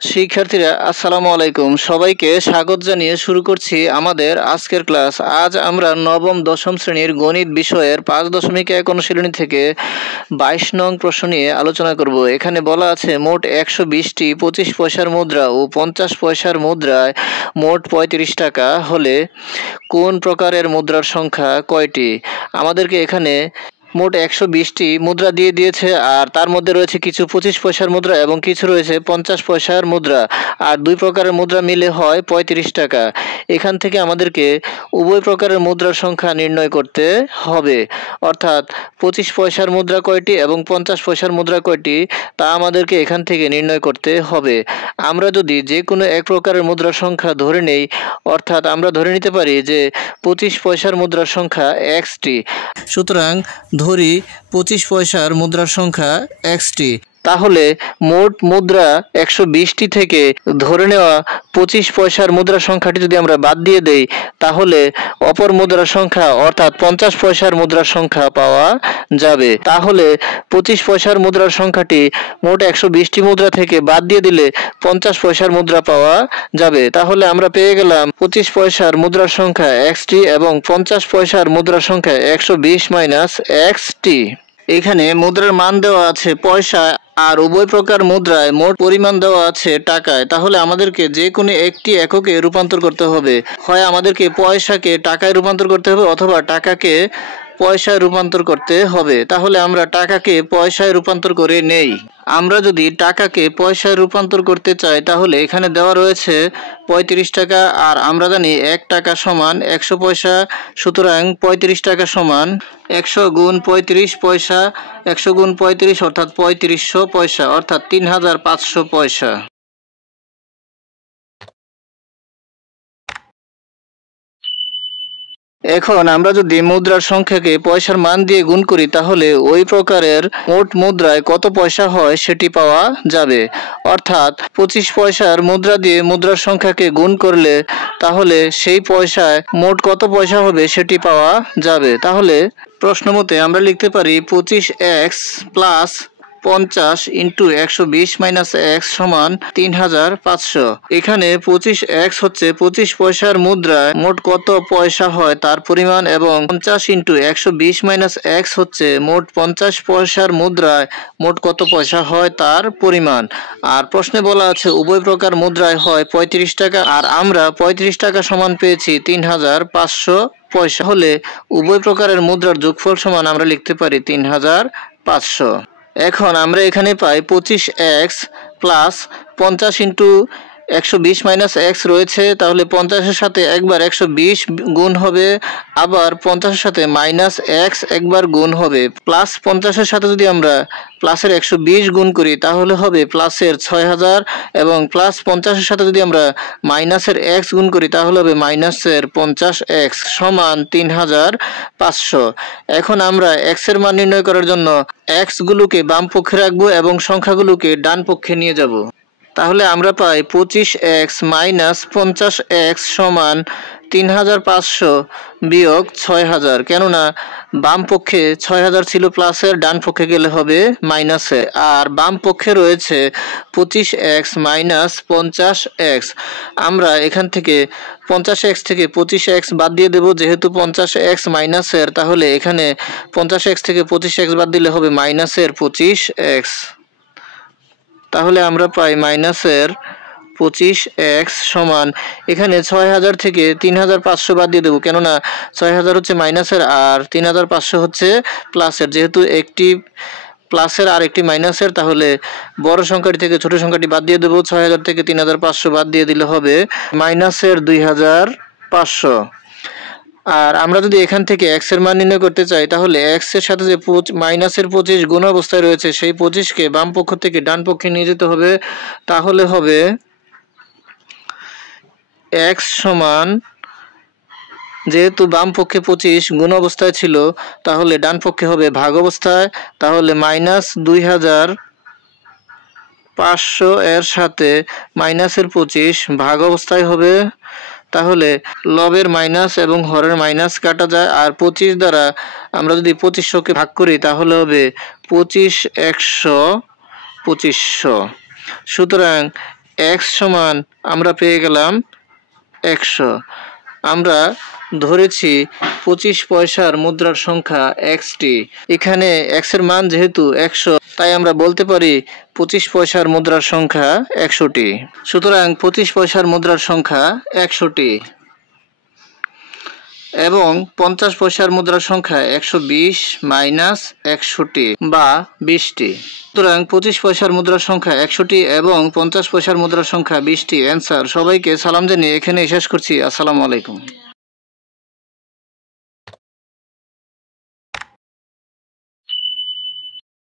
শিক্ষার্থীরা আসসালামু আলাইকুম। সবাইকে স্বাগত জানিয়ে শুরু করছি আমাদের আজকের ক্লাস। আজ আমরা নবম দশম শ্রেণীর গণিত বিষয়ের 5.1 অনুশীলনী থেকে 22 নং প্রশ্ন নিয়ে আলোচনা করব। এখানে বলা আছে মোট 120টি 25 পয়সার মুদ্রা ও 50 পয়সার মুদ্রায় মোট 35 টাকা হলে কোন প্রকারের মুদ্রার সংখ্যা কয়টি? আমাদেরকে এখানে মোট 120টি মুদ্রা দিয়ে দিয়েছে, আর তার মধ্যে রয়েছে কিছু 25 পয়সার মুদ্রা এবং কিছু রয়েছে 50 পয়সার মুদ্রা, আর দুই প্রকারের মুদ্রা মিলে হয় 35 টাকা। এখান থেকে আমাদেরকে উভয় প্রকারের মুদ্রার সংখ্যা নির্ণয় করতে হবে, অর্থাৎ 25 পয়সার মুদ্রা কয়টি এবং 50 পয়সার মুদ্রা কয়টি তা আমাদেরকে এখান থেকে নির্ণয় করতে হবে। আমরা যদি যে কোনো এক প্রকারের মুদ্রার সংখ্যা ধরে নেই, অর্থাৎ আমরা ধরে নিতে পারি যে 25 পয়সার মুদ্রার সংখ্যা xটি, সুতরাং ধরি 25 পয়সার মুদ্রার সংখ্যা xটি। তাহলে মোট মুদ্রা 120টি থেকে ধরে নেওয়া 25 পয়সার মুদ্রার সংখ্যাটি যদি আমরা বাদ দিয়ে দেই, তাহলে অপর মুদ্রার সংখ্যা অর্থাৎ 50 পয়সার মুদ্রার সংখ্যা পাওয়া যাবে। তাহলে 25 পয়সার মুদ্রার সংখ্যাটি মোট 120টি মুদ্রা থেকে বাদ দিয়ে দিলে 50 পয়সার মুদ্রা পাওয়া যাবে। তাহলে আমরা পেয়ে গেলাম 25 পয়সার মুদ্রার সংখ্যা xটি এবং 50 পয়সার মুদ্রার সংখ্যা 120 মাইনাস xটি। এখানে মুদ্রার মান দেওয়া আছে পয়সা, আর উভয় প্রকার মুদ্রায় মোট পরিমাণ দেওয়া আছে টাকায়। তাহলে আমাদেরকে যে কোনো একটি এককে রূপান্তর করতে হবে। হয় আমাদেরকে পয়সাকে টাকায় রূপান্তর করতে হবে অথবা টাকাকে পয়সায় রূপান্তর করতে হবে। তাহলে আমরা টাকাকে পয়সায় রূপান্তর করে নেই। আমরা যদি টাকাকে পয়সায় রূপান্তর করতে চাই, তাহলে এখানে দেওয়া রয়েছে 35 টাকা, আর আমরা জানি 1 টাকা সমান 100 পয়সা। সুতরাং 35 টাকা সমান 100 গুণ 35 পয়সা, 100 গুণ 35 অর্থাৎ 3500 পয়সা, অর্থাৎ 3500 পয়সা। এখন আমরা যদি মুদ্রার সংখ্যাকে পয়সার মান দিয়ে গুণ করি, তাহলে ওই প্রকারের মোট মুদ্রায় কত পয়সা হয় সেটি পাওয়া যাবে। অর্থাৎ 25 পয়সার মুদ্রা দিয়ে মুদ্রার সংখ্যাকে গুণ করলে তাহলে সেই পয়সায় মোট কত পয়সা হবে সেটি পাওয়া যাবে। তাহলে প্রশ্ন মতে আমরা লিখতে পারি 25x plus 50 into 120 minus x সমান 3500। এখানে 25x হচ্ছে 25 পয়সার মুদ্রায় মোট কত পয়সা হয় তার পরিমাণ, এবং 50 ইন্টু 120 মাইনাস x হচ্ছে মোট 50 পয়সার মুদ্রায় মোট কত পয়সা হয় তার পরিমাণ। আর প্রশ্নে বলা আছে উভয় প্রকার মুদ্রায় হয় 35 টাকা, আর আমরা 35 টাকা সমান পেয়েছি 3500 পয়সা। হলে উভয় প্রকারের মুদ্রার যোগফল সমান আমরা লিখতে পারি 3500। এখন আমরা এখানে পাই 25x plus 50 into 120 minus x রয়েছে, তাহলে 50-এর সাথে একবার 120 গুণ হবে, আবার 50-এর সাথে মাইনাস এক্স একবার গুণ হবে। প্লাস 50-এর সাথে যদি আমরা প্লাসের 120 গুণ করি তাহলে হবে প্লাসের 6000, এবং প্লাস 50-এর সাথে যদি আমরা মাইনাসের এক্স গুণ করি তাহলে হবে মাইনাসের 50x সমান 3500। এখন আমরা এক্স এর মান নির্ণয় করার জন্য এক্স গুলোকে বাম পক্ষে রাখবো এবং সংখ্যাগুলোকে ডান পক্ষে নিয়ে যাব। তাহলে আমরা পাই 25x মাইনাস 50x সমান 3500 বিয়োগ 6000, কেননা বাম পক্ষে 6000 ছিল প্লাসের, ডান পক্ষে গেলে হবে মাইনাসে। আর বাম পক্ষে রয়েছে 25x মাইনাস 50x। আমরা এখান থেকে 50x থেকে 25x বাদ দিয়ে দেব, যেহেতু 50x মাইনাসের, তাহলে এখানে 50x থেকে 25x বাদ দিলে হবে মাইনাসের 25x। তাহলে আমরা পাই মাইনাসের 25x সমান, এখানে 6000 থেকে 3500 বাদ দিয়ে দেবো, কেননা 6000 হচ্ছে মাইনাসের আর 3500 হচ্ছে প্লাসের। যেহেতু একটি প্লাসের আর একটি মাইনাসের, তাহলে বড় সংখ্যাটি থেকে ছোট সংখ্যাটি বাদ দিয়ে দেবো। 6000 থেকে 3500 বাদ দিয়ে দিলে হবে মাইনাসের 2500। আর আমরা যদি এখান থেকে x এর মান নির্ণয় করতে চাই, তাহলে x এর সাথে যে মাইনাসের 25 গুণ অবস্থায় রয়েছে সেই 25কে বাম পক্ষ থেকে ডান পক্ষে নিয়ে যেতে হবে। তাহলে হবে x সমান, যেহেতু বাম পক্ষে 25 গুণ অবস্থায় ছিল তাহলে ডান পক্ষে হবে ভাগ অবস্থায়, তাহলে মাইনাস 2500 এর সাথে মাইনাসের 25 ভাগ অবস্থায় হবে। তাহলে লবের মাইনাস এবং হরের মাইনাস কাটা যায়, আর 25 দ্বারা আমরা যদি 2500কে ভাগ করি তাহলে হবে 25 100 2500। সুতরাং x সমান আমরা পেয়ে গেলাম 100। আমরা ধরেছি 25 পয়সার মুদ্রার সংখ্যা xটি। এখানে x এর মান যেহেতু 100, তাই আমরা বলতে পারি 25 পয়সার মুদ্রার সংখ্যা 100টি। সুতরাং 25 পয়সার মুদ্রার সংখ্যা 100টি এবং 50 পয়সার মুদ্রার সংখ্যা 120 মাইনাস 100টি বা 20টি। সুতরাং 25 পয়সার মুদ্রার সংখ্যা 100টি এবং 50 পয়সার মুদ্রার সংখ্যা 20টি। অ্যান্সার। সবাইকে সালাম জানিয়ে এখানে শেষ করছি। আসসালামু আলাইকুম।